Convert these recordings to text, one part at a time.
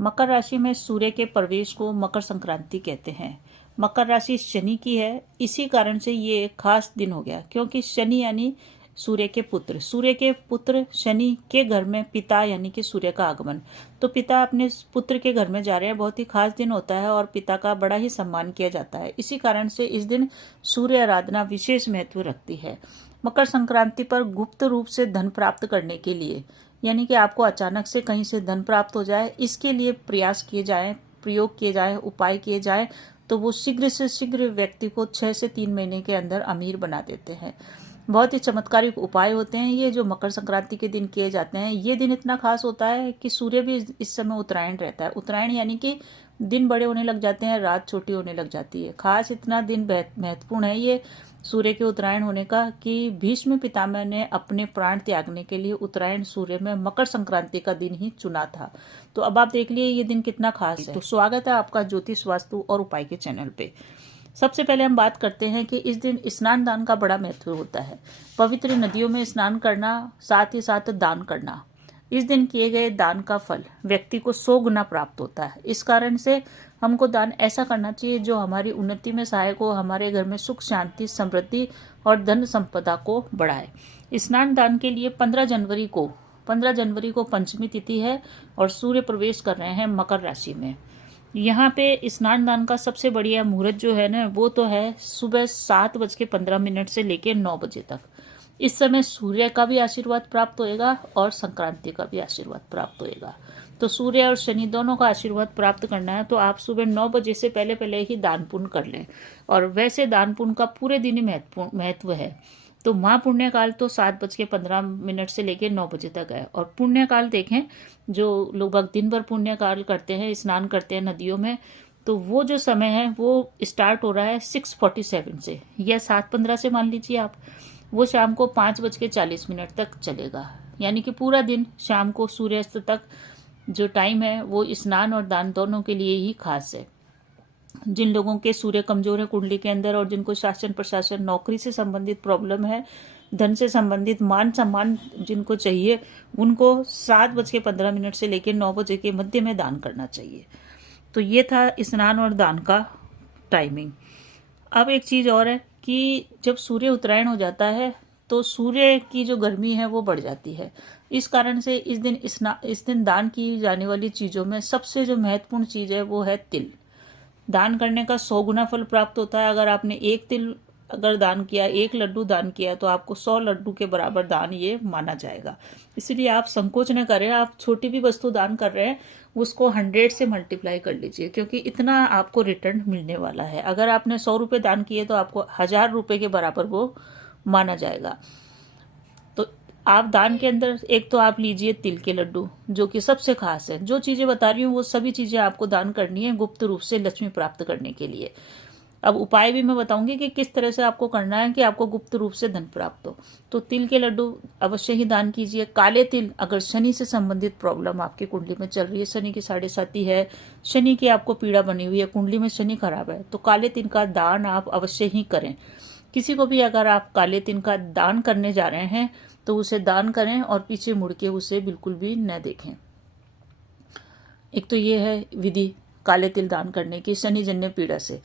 मकर राशि में सूर्य के प्रवेश को मकर संक्रांति कहते हैं। मकर राशि शनि की है, इसी कारण से ये एक खास दिन हो गया, क्योंकि शनि यानी सूर्य के पुत्र शनि के घर में पिता यानी कि सूर्य का आगमन। तो पिता अपने पुत्र के घर में जा रहे हैं, बहुत ही खास दिन होता है और पिता का बड़ा ही सम्मान किया जाता है। इसी कारण से इस दिन सूर्य आराधना विशेष महत्व रखती है। मकर संक्रांति पर गुप्त रूप से धन प्राप्त करने के लिए, यानी कि आपको अचानक से कहीं से धन प्राप्त हो जाए, इसके लिए प्रयास किए जाएं, प्रयोग किए जाएं, उपाय किए जाएं, तो वो शीघ्र से शीघ्र व्यक्ति को 6 से 3 महीने के अंदर अमीर बना देते हैं। बहुत ही चमत्कारिक उपाय होते हैं ये जो मकर संक्रांति के दिन किए जाते हैं। ये दिन इतना खास होता है कि सूर्य भी इस समय उत्तरायण रहता है। उत्तरायण यानी कि दिन बड़े होने लग जाते हैं, रात छोटी होने लग जाती है। खास इतना दिन महत्वपूर्ण है ये सूर्य के उत्तरायण होने का कि भीष्म पितामह ने अपने प्राण त्यागने के लिए उत्तरायण सूर्य में मकर संक्रांति का दिन ही चुना था। तो अब आप देख लिए ये दिन कितना खास है। तो स्वागत है आपका ज्योतिष, वास्तु और उपाय के चैनल पे। सबसे पहले हम बात करते हैं कि इस दिन स्नान दान का बड़ा महत्व होता है। पवित्र नदियों में स्नान करना, साथ ही साथ दान करना। इस दिन किए गए दान का फल व्यक्ति को 100 गुना प्राप्त होता है। इस कारण से हमको दान ऐसा करना चाहिए जो हमारी उन्नति में सहायक हो, हमारे घर में सुख शांति समृद्धि और धन संपदा को बढ़ाए। स्नान दान के लिए 15 जनवरी को पंचमी तिथि है और सूर्य प्रवेश कर रहे हैं मकर राशि में। यहाँ पे स्नान दान का सबसे बढ़िया मुहूर्त जो है ना, वो तो है सुबह 7:15 से लेकर 9 बजे तक। इस समय सूर्य का भी आशीर्वाद प्राप्त होएगा और संक्रांति का भी आशीर्वाद प्राप्त होएगा। तो सूर्य और शनि दोनों का आशीर्वाद प्राप्त करना है तो आप सुबह 9 बजे से पहले ही दान पुण्य कर लें। और वैसे दान पुण्य का पूरे दिन ही महत्व है। तो महापुण्यकाल तो 7:15 से लेकर 9 बजे तक है। और पुण्यकाल देखें, जो लोग दिन भर पुण्यकाल करते हैं, स्नान करते हैं नदियों में, तो वो जो समय है वो स्टार्ट हो रहा है 6:47 से या 7:15 से मान लीजिए आप। वो शाम को 5:40 तक चलेगा, यानी कि पूरा दिन शाम को सूर्यास्त तक जो टाइम है वो स्नान और दान दोनों के लिए ही खास है। जिन लोगों के सूर्य कमजोर है कुंडली के अंदर और जिनको शासन प्रशासन नौकरी से संबंधित प्रॉब्लम है, धन से संबंधित मान सम्मान जिनको चाहिए, उनको 7:15 से लेकर 9 बजे के मध्य में दान करना चाहिए। तो ये था स्नान और दान का टाइमिंग। अब एक चीज और है कि जब सूर्य उत्तरायण हो जाता है तो सूर्य की जो गर्मी है वो बढ़ जाती है। इस कारण से इस दिन दान की जाने वाली चीजों में सबसे जो महत्वपूर्ण चीज है वो है तिल। दान करने का 100 गुना फल प्राप्त होता है। अगर आपने एक तिल अगर दान किया, एक लड्डू दान किया, तो आपको 100 लड्डू के बराबर दान ये माना जाएगा। इसलिए आप संकोच न करें, आप छोटी भी वस्तु दान कर रहे हैं उसको 100 से मल्टीप्लाई कर लीजिए, क्योंकि इतना आपको रिटर्न मिलने वाला है। अगर आपने 100 रुपये दान किए तो आपको 1000 रुपये के बराबर वो माना जाएगा। तो आप दान के अंदर एक तो आप लीजिए तिल के लड्डू, जो कि सबसे खास है। जो चीजें बता रही हूँ वो सभी चीजें आपको दान करनी है गुप्त रूप से लक्ष्मी प्राप्त करने के लिए। अब उपाय भी मैं बताऊंगी कि किस तरह से आपको करना है कि आपको गुप्त रूप से धन प्राप्त हो। तो तिल के लड्डू अवश्य ही दान कीजिए। काले तिल, अगर शनि से संबंधित प्रॉब्लम आपकी कुंडली में चल रही है, शनि की 7.5 है, शनि की आपको पीड़ा बनी हुई है, कुंडली में शनि खराब है, तो काले तिल का दान आप अवश्य ही करें। किसी को भी अगर आप काले तिल का दान करने जा रहे हैं तो उसे दान करें और पीछे मुड़ के उसे बिल्कुल भी न देखें। एक तो ये है विधि काले तिल दान करने की शनि जन्य पीड़ा से।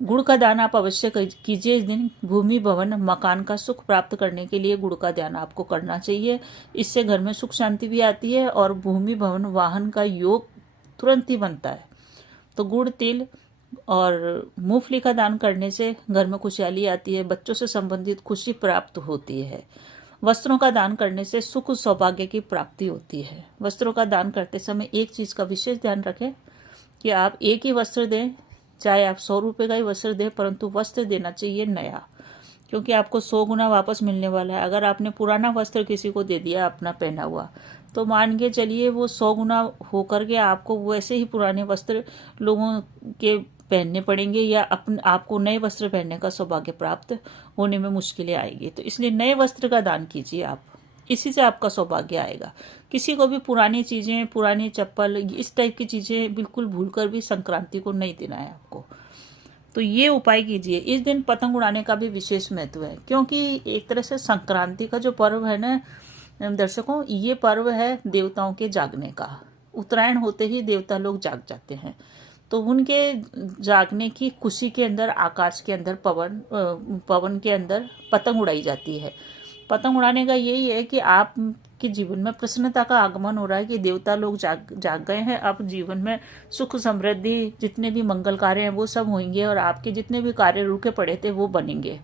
गुड़ का दान आप अवश्य कीजिए इस दिन। भूमि भवन मकान का सुख प्राप्त करने के लिए गुड़ का दान आपको करना चाहिए। इससे घर में सुख शांति भी आती है और भूमि भवन वाहन का योग तुरंत ही बनता है। तो गुड़, तिल और मूंगफली का दान करने से घर में खुशहाली आती है, बच्चों से संबंधित खुशी प्राप्त होती है। वस्त्रों का दान करने से सुख सौभाग्य की प्राप्ति होती है। वस्त्रों का दान करते समय एक चीज का विशेष ध्यान रखें कि आप एक ही वस्त्र दें, चाहे आप 100 रुपये का ही वस्त्र दें, परंतु वस्त्र देना चाहिए नया, क्योंकि आपको 100 गुना वापस मिलने वाला है। अगर आपने पुराना वस्त्र किसी को दे दिया अपना पहना हुआ, तो मान के चलिए वो 100 गुना होकर के आपको वैसे ही पुराने वस्त्र लोगों के पहनने पड़ेंगे या आपको नए वस्त्र पहनने का सौभाग्य प्राप्त होने में मुश्किलें आएगी। तो इसलिए नए वस्त्र का दान कीजिए आप, इसी से आपका सौभाग्य आएगा। किसी को भी पुरानी चीजें, पुरानी चप्पल, इस टाइप की चीजें बिल्कुल भूलकर भी संक्रांति को नहीं देना है आपको। तो ये उपाय कीजिए। इस दिन पतंग उड़ाने का भी विशेष महत्व है, क्योंकि एक तरह से संक्रांति का जो पर्व है ना दर्शकों, ये पर्व है देवताओं के जागने का। उत्तरायण होते ही देवता लोग जाग जाते हैं। तो उनके जागने की खुशी के अंदर आकाश के अंदर पवन के अंदर पतंग उड़ाई जाती है। पतंग उड़ाने का यही है कि आपके जीवन में प्रसन्नता का आगमन हो रहा है कि देवता लोग जाग गए हैं। अब जीवन में सुख समृद्धि, जितने भी मंगल कार्य हैं वो सब होंगे और आपके जितने भी कार्य रुके पड़े थे वो बनेंगे।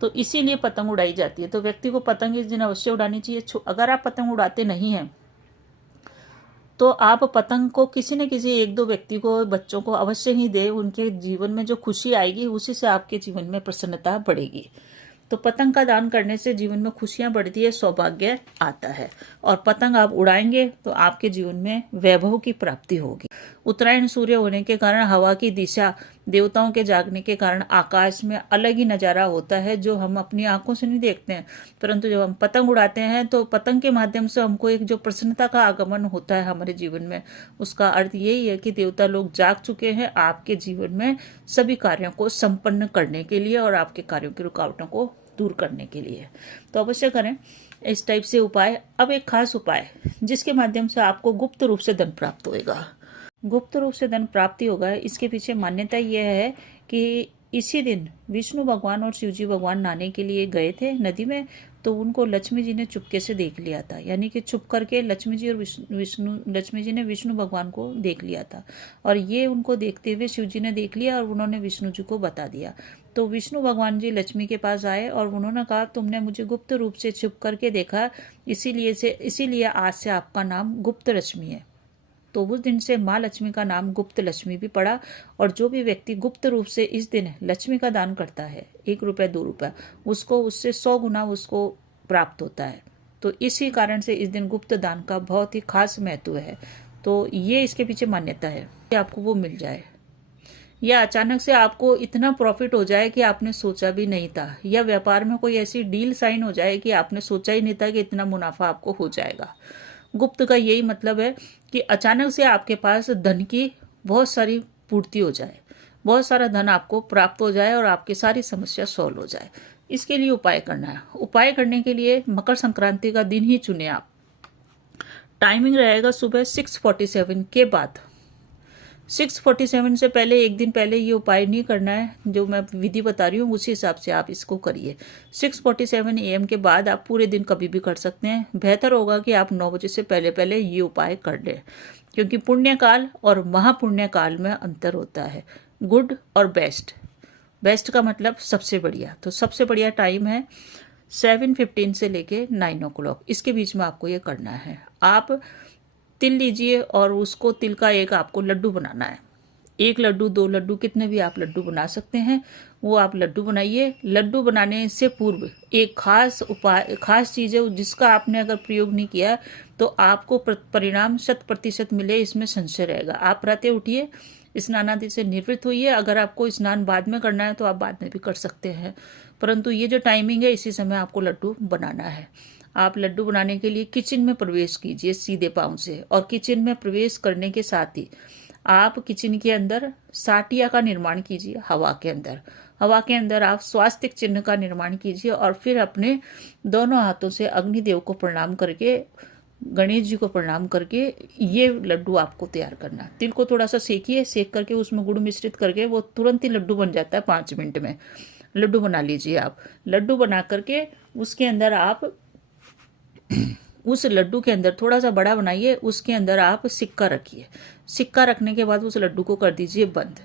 तो इसीलिए पतंग उड़ाई जाती है। तो व्यक्ति को पतंग इस दिन अवश्य उड़ानी चाहिए। अगर आप पतंग उड़ाते नहीं हैं तो आप पतंग को किसी न किसी एक दो व्यक्ति को, बच्चों को अवश्य ही दे। उनके जीवन में जो खुशी आएगी उसी से आपके जीवन में प्रसन्नता बढ़ेगी। तो पतंग का दान करने से जीवन में खुशियां बढ़ती है, सौभाग्य आता है। और पतंग आप उड़ाएंगे तो आपके जीवन में वैभव की प्राप्ति होगी। उत्तरायण सूर्य होने के कारण हवा की दिशा, देवताओं के जागने के कारण आकाश में अलग ही नज़ारा होता है जो हम अपनी आंखों से नहीं देखते हैं। परंतु जब हम पतंग उड़ाते हैं तो पतंग के माध्यम से हमको एक जो प्रसन्नता का आगमन होता है हमारे जीवन में, उसका अर्थ यही है कि देवता लोग जाग चुके हैं आपके जीवन में सभी कार्यों को संपन्न करने के लिए और आपके कार्यों की रुकावटों को दूर करने के लिए। तो अवश्य करें इस टाइप से उपाय। अब एक खास उपाय जिसके माध्यम से आपको गुप्त रूप से धन प्राप्त होएगा। गुप्त रूप से धन प्राप्ति होगा, इसके पीछे मान्यता यह है कि इसी दिन विष्णु भगवान और शिव जी भगवान नहाने के लिए गए थे नदी में, तो उनको लक्ष्मी जी ने चुपके से देख लिया था। यानी कि छुप करके लक्ष्मी जी और लक्ष्मी जी ने विष्णु भगवान को देख लिया था और ये उनको देखते हुए शिव जी ने देख लिया और उन्होंने विष्णु जी को बता दिया। तो विष्णु भगवान जी लक्ष्मी के पास आए और उन्होंने कहा, तुमने मुझे गुप्त रूप से छुप करके देखा, इसीलिए आज से आपका नाम गुप्त लक्ष्मी है। तो उस दिन से माँ लक्ष्मी का नाम गुप्त लक्ष्मी भी पड़ा। और जो भी व्यक्ति गुप्त रूप से इस दिन लक्ष्मी का दान करता है, 1 रुपया 2 रुपया, उसको उससे 100 गुना उसको प्राप्त होता है। तो इसी कारण से इस दिन गुप्त दान का बहुत ही खास महत्व है। तो ये इसके पीछे मान्यता है कि आपको वो मिल जाए, या अचानक से आपको इतना प्रॉफिट हो जाए कि आपने सोचा भी नहीं था, या व्यापार में कोई ऐसी डील साइन हो जाए कि आपने सोचा ही नहीं था कि इतना मुनाफा आपको हो जाएगा। गुप्त का यही मतलब है कि अचानक से आपके पास धन की बहुत सारी पूर्ति हो जाए, बहुत सारा धन आपको प्राप्त हो जाए और आपकी सारी समस्या सॉल्व हो जाए। इसके लिए उपाय करना है। उपाय करने के लिए मकर संक्रांति का दिन ही चुने आप। टाइमिंग रहेगा सुबह 6:47 के बाद। 6:47 से पहले, एक दिन पहले ये उपाय नहीं करना है। जो मैं विधि बता रही हूँ उसी हिसाब से आप इसको करिए। 6:47 AM के बाद आप पूरे दिन कभी भी कर सकते हैं। बेहतर होगा कि आप 9 बजे से पहले पहले ये उपाय कर लें, क्योंकि पुण्यकाल और महापुण्यकाल में अंतर होता है। गुड और बेस्ट, बेस्ट का मतलब सबसे बढ़िया। तो सबसे बढ़िया टाइम है 7:15 से लेके 9 o'clock, इसके बीच में आपको ये करना है। आप तिल लीजिए और उसको तिल का एक आपको लड्डू बनाना है। 1 लड्डू 2 लड्डू, कितने भी आप लड्डू बना सकते हैं, वो आप लड्डू बनाइए। लड्डू बनाने से पूर्व एक खास उपाय, खास चीज़ है जिसका आपने अगर प्रयोग नहीं किया तो आपको परिणाम 100% मिले, इसमें संशय रहेगा। आप प्रातः उठिए, स्नान आदि से निवृत्त होइए। अगर आपको स्नान बाद में करना है तो आप बाद में भी कर सकते हैं, परंतु ये जो टाइमिंग है इसी समय आपको लड्डू बनाना है। आप लड्डू बनाने के लिए किचन में प्रवेश कीजिए सीधे पांव से, और किचन में प्रवेश करने के साथ ही आप किचन के अंदर साटिया का निर्माण कीजिए। हवा के अंदर आप स्वास्तिक चिन्ह का निर्माण कीजिए और फिर अपने दोनों हाथों से अग्निदेव को प्रणाम करके, गणेश जी को प्रणाम करके ये लड्डू आपको तैयार करना। तिल को थोड़ा सा सेकिए, सेक करके उसमें गुड़ मिश्रित करके वो तुरंत ही लड्डू बन जाता है। 5 मिनट में लड्डू बना लीजिए आप। लड्डू बना करके उसके अंदर आप उस लड्डू के अंदर थोड़ा सा बड़ा बनाइए, उसके अंदर आप सिक्का रखिए। सिक्का रखने के बाद उस लड्डू को कर दीजिए बंद।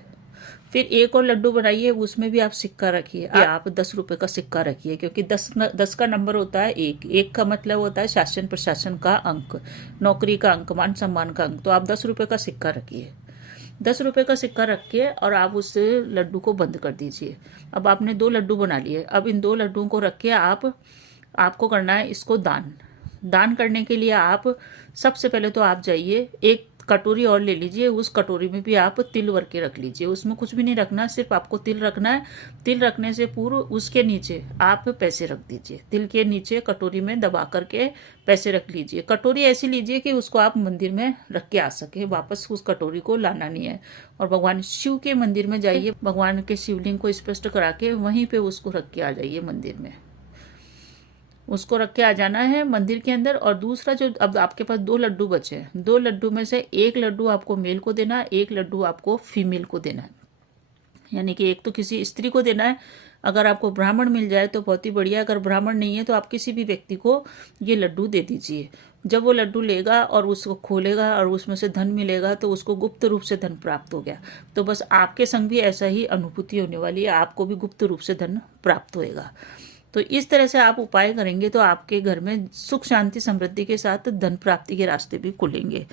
फिर एक और लड्डू बनाइए, उसमें भी आप सिक्का रखिए। आप 10 रुपए का सिक्का रखिए, क्योंकि 10 का नंबर होता है 1 का मतलब होता है शासन प्रशासन का अंक, नौकरी का अंक, मान सम्मान का अंक। तो आप 10 रुपए का सिक्का रखिए। 10 रुपए का सिक्का रखिए और आप उस लड्डू को बंद कर दीजिए। अब आपने 2 लड्डू बना लिए। अब इन 2 लड्डुओं को रख के आपको करना है इसको दान करने के लिए आप सबसे पहले तो आप जाइए, एक कटोरी और ले लीजिए। उस कटोरी में भी आप तिल भर के रख लीजिए। उसमें कुछ भी नहीं रखना, सिर्फ आपको तिल रखना है। तिल रखने से पूर्व उसके नीचे आप पैसे रख दीजिए। तिल के नीचे कटोरी में दबा करके पैसे रख लीजिए। कटोरी ऐसी लीजिए कि उसको आप मंदिर में रख के आ सके, वापस उस कटोरी को लाना नहीं है। और भगवान शिव के मंदिर में जाइए, भगवान के शिवलिंग को स्पष्ट करा के वहीं पे उसको रख के आ जाइए मंदिर में। उसको रख के आ जाना है मंदिर के अंदर। और दूसरा जो अब आपके पास 2 लड्डू बचे हैं, 2 लड्डू में से 1 लड्डू आपको मेल को देना है, 1 लड्डू आपको फीमेल को देना है। यानी कि एक तो किसी स्त्री को देना है। अगर आपको ब्राह्मण मिल जाए तो बहुत ही बढ़िया, अगर ब्राह्मण नहीं है तो आप किसी भी व्यक्ति को ये लड्डू दे दीजिए। जब वो लड्डू लेगा और उसको खोलेगा और उसमें से धन मिलेगा तो उसको गुप्त रूप से धन प्राप्त हो गया। तो बस आपके संग भी ऐसा ही अनुभूति होने वाली है, आपको भी गुप्त रूप से धन प्राप्त होएगा। तो इस तरह से आप उपाय करेंगे तो आपके घर में सुख शांति समृद्धि के साथ धन प्राप्ति के रास्ते भी खुलेंगे।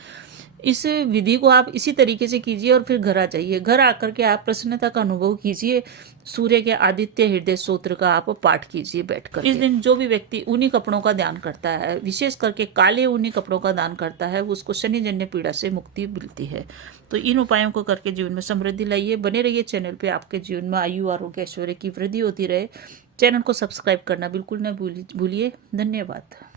इस विधि को आप इसी तरीके से कीजिए और फिर घर आ जाइए। घर आकर के आप प्रसन्नता का अनुभव कीजिए। सूर्य के आदित्य हृदय स्तोत्र का आप पाठ कीजिए बैठकर। इस दिन जो भी व्यक्ति ऊनी कपड़ों का दान करता है, विशेष करके काले ऊनी कपड़ों का दान करता है, उसको शनि जन्य पीड़ा से मुक्ति मिलती है। तो इन उपायों को करके जीवन में समृद्धि लाइए। बने रहिए चैनल पे, आपके जीवन में आयु आरोग्य ऐश्वर्य की वृद्धि होती रहे। चैनल को सब्सक्राइब करना बिल्कुल न भूलिए। धन्यवाद।